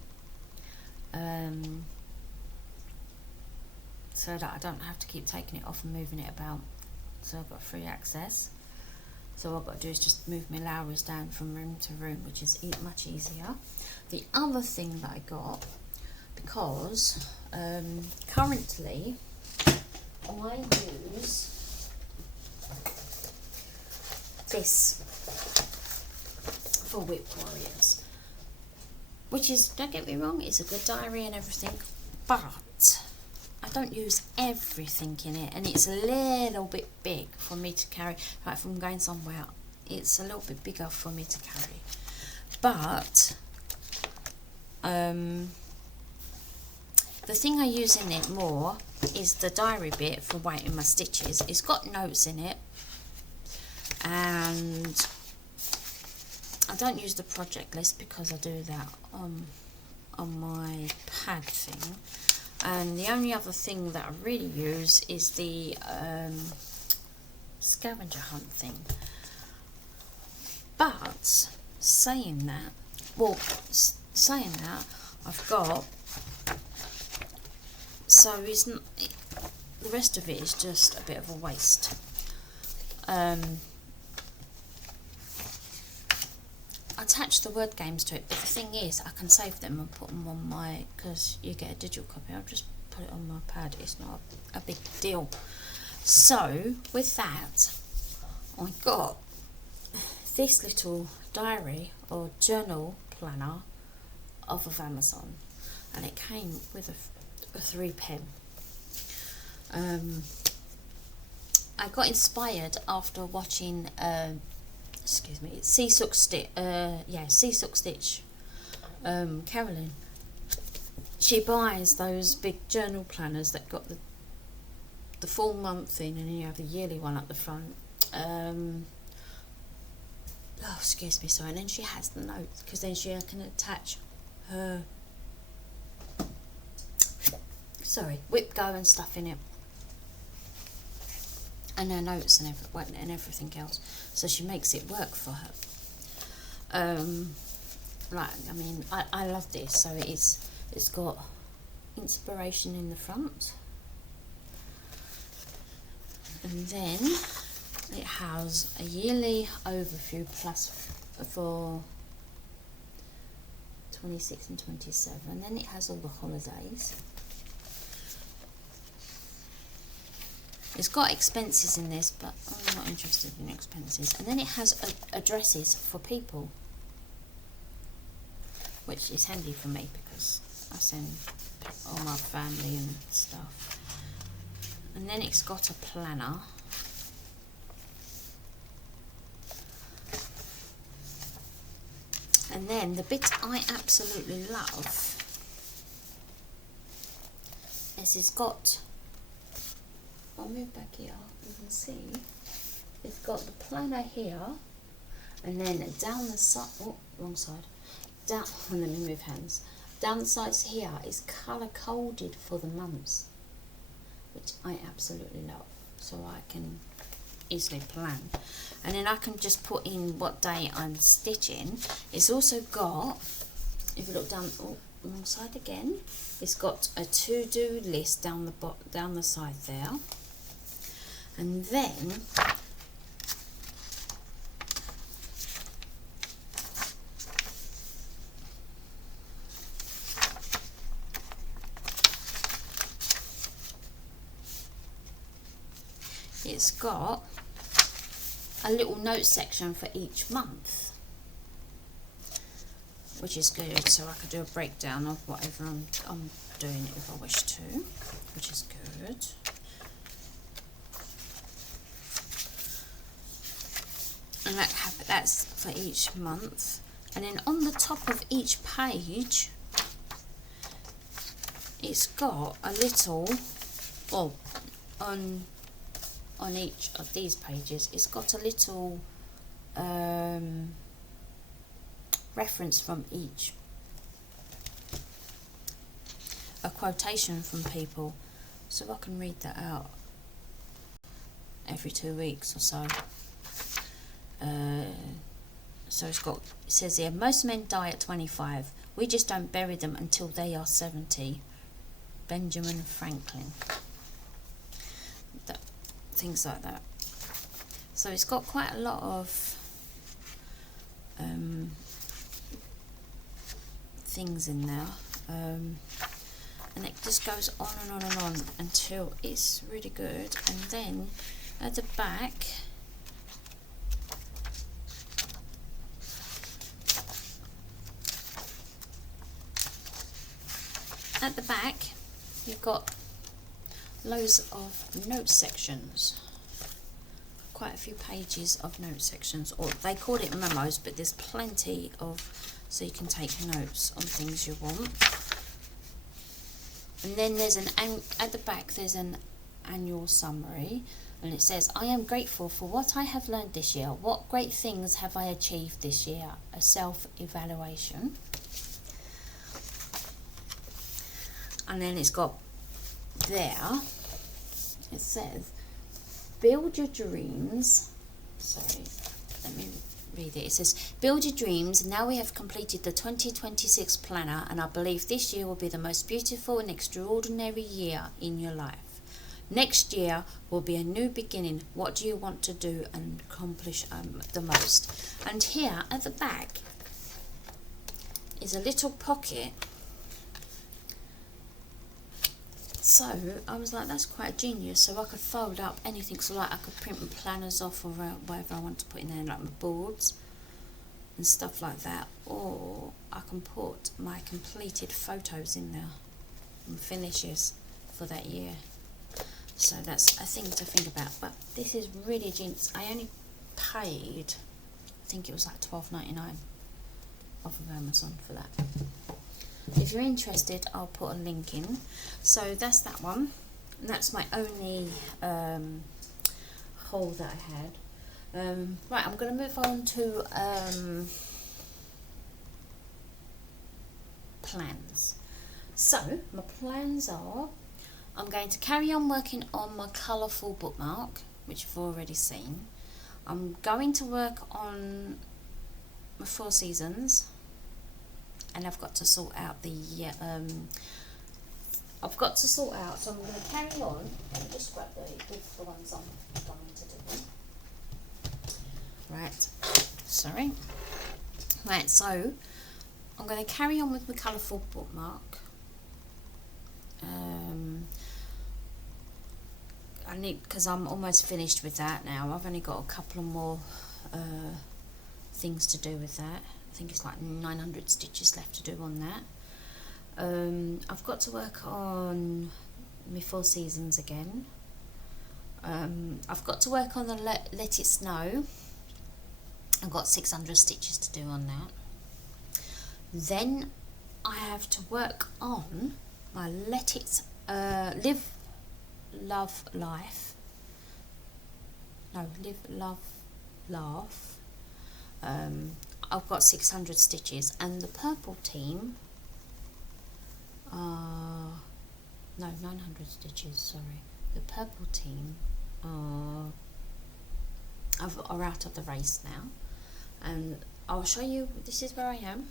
So that I don't have to keep taking it off and moving it about. So I've got free access. So all I've got to do is just move my lowries down from room to room, which is much easier. The other thing that I got, because currently I use this for Whip Warriors, which is, don't get me wrong, it's a good diary and everything, but I don't use everything in it, and it's a little bit big for me to carry. Like if I'm going somewhere, it's a little bit bigger for me to carry. But the thing I use in it more is the diary bit for writing my stitches. It's got notes in it, and I don't use the project list because I do that on my pad thing. And the only other thing that I really use is the scavenger hunt thing. But saying that, I've got, so the rest of it is just a bit of a waste. Attach the word games to it, but the thing is I can save them and put them on my, because you get a digital copy, I'll just put it on my pad. It's not a big deal. So with that, I got this little diary or journal planner off of Amazon, and it came with a 3-pen. I got inspired after watching Seasook Stitch, Carolyn. She buys those big journal planners that got the full month in, and then you have the yearly one at the front. And then she has the notes, because then she can attach her Whip Go and stuff in it, and her notes and everything else. So she makes it work for her. Right, I mean, I love this. So it's got inspiration in the front, and then it has a yearly overview plus for 26 and 27, and then it has all the holidays. It's got expenses in this, but I'm not interested in expenses. And then it has addresses for people, which is handy for me because I send all my family and stuff. And then it's got a planner. And then the bit I absolutely love is it's got, I'll move back here, you can see, it's got the planner here, and then down the side, oh, wrong side, down, let me move hands, down the sides here is colour coded for the months, which I absolutely love, so I can easily plan. And then I can just put in what day I'm stitching. It's also got, if you look down, oh, wrong side again, it's got a to-do list down the side there. And then it's got a little note section for each month, which is good, so I could do a breakdown of whatever I'm doing if I wish to, which is good. And that's for each month. And then on the top of each page, it's got a little, well, on each of these pages, it's got a little reference from each, a quotation from people, so I can read that out every 2 weeks or so. So it says here, most men die at 25. We just don't bury them until they are 70. Benjamin Franklin. Things like that. So it's got quite a lot of things in there, and it just goes on and on and on until it's really good. And then at the back, you've got loads of note sections, quite a few pages of note sections, or they call it memos, but there's plenty of, so you can take notes on things you want. And then there's at the back there's an annual summary, and it says, I am grateful for what I have learned this year. What great things have I achieved this year? A self-evaluation. And then it's got there, it says, build your dreams. Sorry, let me read it. It says, build your dreams. Now we have completed the 2026 planner, and I believe this year will be the most beautiful and extraordinary year in your life. Next year will be a new beginning. What do you want to do and accomplish the most? And here at the back is a little pocket. So I was like, that's quite genius. So I could fold up anything. So like I could print my planners off, or whatever I want to put in there, like my boards and stuff like that. Or I can put my completed photos in there and finishes for that year. So that's a thing to think about. But this is really genius. I only paid, I think it was like $12.99 off of Amazon for that. If you're interested, I'll put a link in. So that's that one. And that's my only haul that I had. Right, I'm going to move on to plans. So my plans are, I'm going to carry on working on my colourful bookmark, which you've already seen. I'm going to work on my 4 seasons, and I've got to sort out the so I'm going to carry on. Let me just grab the ones I'm going to do. Right, sorry. Right, so I'm going to carry on with my colourful bookmark. I need, because I'm almost finished with that now. I've only got a couple of more things to do with that. I think it's like 900 stitches left to do on that. I've got to work on my 4 seasons again. I've got to work on the Let It Snow. I've got 600 stitches to do on that. Then I have to work on my Let It Live, Love, Life. No, Live, Love, Laugh. I've got 600 stitches, and the purple team no, 900 stitches, sorry. The purple team are out of the race now, and I'll show you. This is where I am.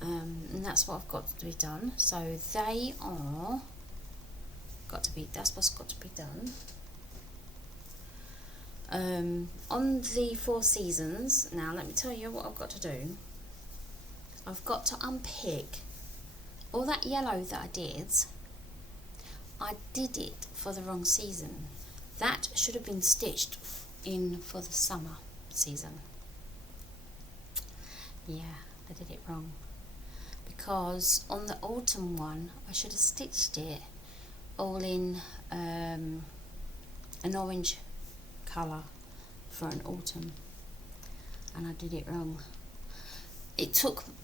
And that's what I've got to be done. So they are that's what's got to be done. On the 4 seasons, now let me tell you what I've got to do. I've got to unpick all that yellow that I did it for the wrong season. That should have been stitched in for the summer season. Yeah, I did it wrong, because on the autumn one I should have stitched it all in an orange colour for an autumn, and I did it wrong.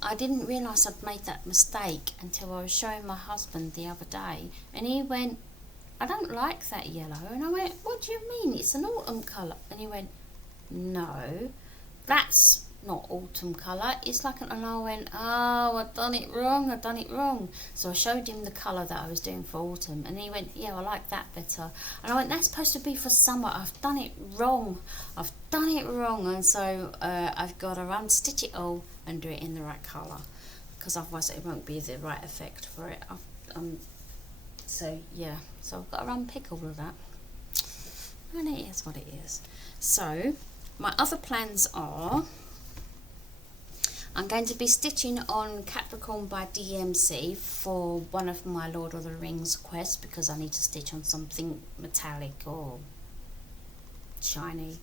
I didn't realise I'd made that mistake until I was showing my husband the other day, and he went, "I don't like that yellow." And I went, "What do you mean? It's an autumn colour." And he went, "No, that's not autumn colour, it's like and I went, "Oh, I've done it wrong." So I showed him the colour that I was doing for autumn, and he went, "Yeah, I like that better." And I went, "That's supposed to be for summer. I've done it wrong. And so I've got to unstitch it all and do it in the right colour, because otherwise it won't be the right effect for it. So yeah, so I've got to unpick all of that, and it is what it is. So my other plans are, I'm going to be stitching on Capricorn by DMC for one of my Lord of the Rings quests, because I need to stitch on something metallic or shiny,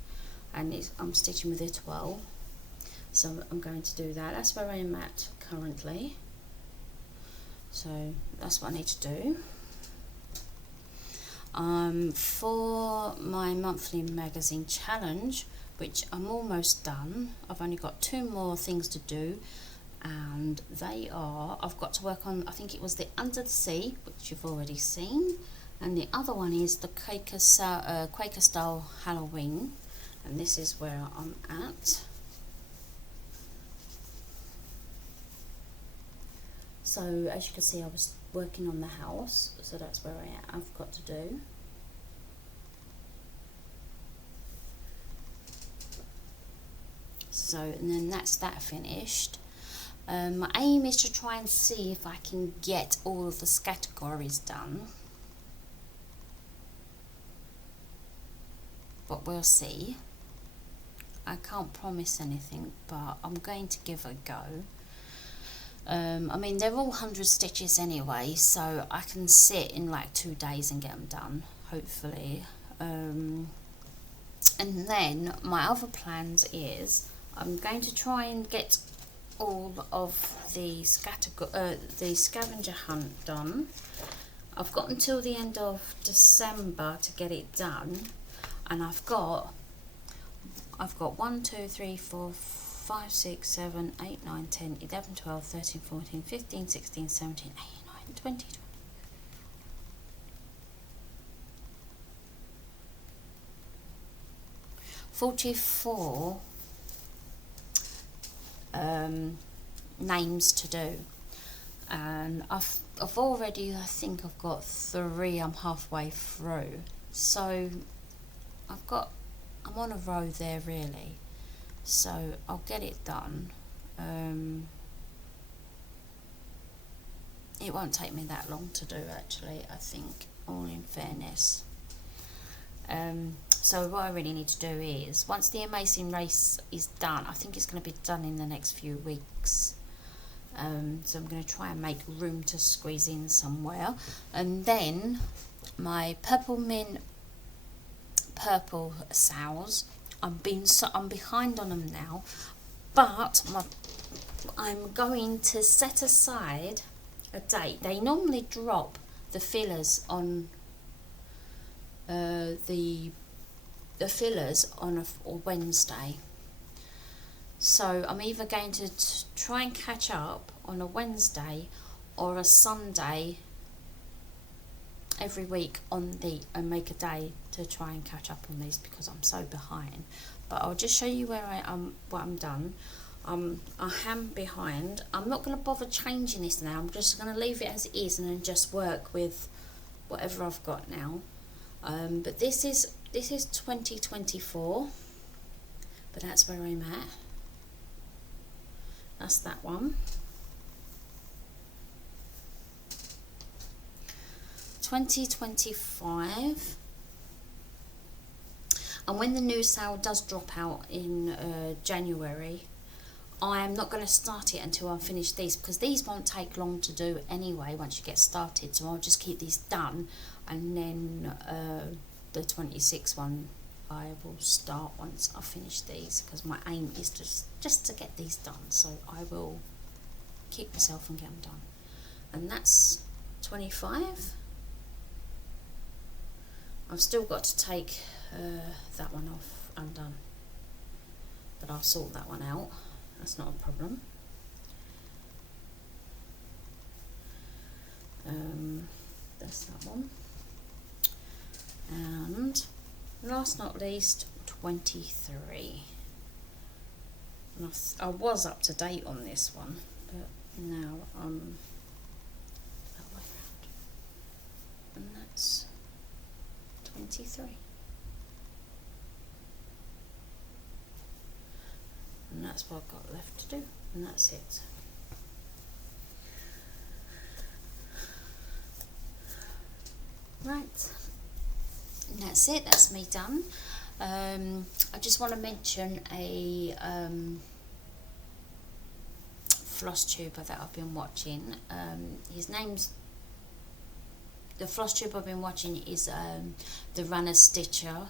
and I'm stitching with a 12, so I'm going to do that. That's where I am at currently, so that's what I need to do. For my monthly magazine challenge, which I'm almost done, I've only got 2 more things to do, and they are, I've got to work on, I think it was the Under the Sea, which you've already seen, and the other one is the Quaker Style Halloween, and this is where I'm at. So as you can see, I was working on the house, so that's where I've got to do. So, and then that's that finished. My aim is to try and see if I can get all of the categories done, but we'll see. I can't promise anything, but I'm going to give it a go. I mean, they're all 100 stitches anyway, so I can sit in like 2 days and get them done, hopefully. And then my other plans is, I'm going to try and get all of the scavenger hunt done. I've got until the end of December to get it done, and I've got 1, 2, 3, 4, 5, 6, 7, 8, 9, 10, 11, 12, 13, 14, 15, 16, 17, 18, 19, 20. 44 names to do. and I've already, I think I've got 3. I'm halfway through, so I'm on a row there really, so I'll get it done. It won't take me that long to do actually, I think, all in fairness. So what I really need to do is, once the Amazing Race is done, I think it's going to be done in the next few weeks. So I'm going to try and make room to squeeze in somewhere. And then my purple sows, I'm behind on them now, but I'm going to set aside a date. They normally drop the fillers on the fillers on a Wednesday, so I'm either going to try and catch up on a Wednesday or a Sunday every week and make a day to try and catch up on these, because I'm so behind. But I'll just show you where I am, what I'm done. I am behind. I'm not going to bother changing this now. I'm just going to leave it as it is and then just work with whatever I've got now. But this is 2024, but that's where I'm at. That's that one. 2025, and when the new sale does drop out in January, I'm not going to start it until I finish these, because these won't take long to do anyway once you get started, so I'll just keep these done, and then the 26 one I will start once I finish these, because my aim is just to get these done, so I will keep myself and get them done. And that's 25. I've still got to take that one off undone, but I'll sort that one out, that's not a problem. That's that one. And last not least, 23. And I was up to date on this one, but now I'm that way around. And that's 23. And that's what I've got left to do, and that's it. Right, and that's it, that's me done. I just want to mention a Flosstuber that I've been watching. His name's, the Flosstube I've been watching is the Runner Stitcher.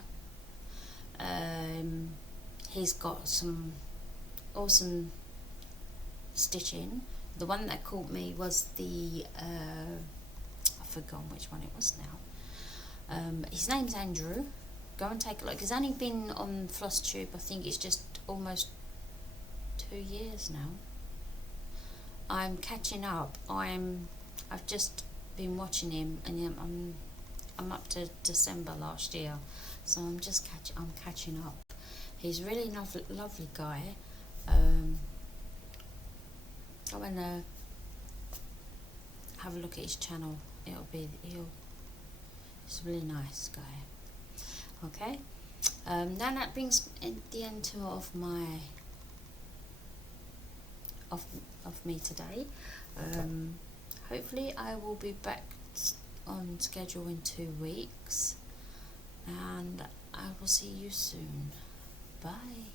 He's got some awesome stitching. The one that caught me was the I've forgotten which one it was now. His name's Andrew. Go and take a look. He's only been on Flosstube, I think it's just almost 2 years now. I'm catching up. I've just been watching him, and I'm up to December last year, so I'm catching up. He's a really lovely guy. Go and have a look at his channel. He's a really nice guy. Okay. Then that brings in the end of me today. Hopefully I will be back on schedule in 2 weeks, and I will see you soon. Bye.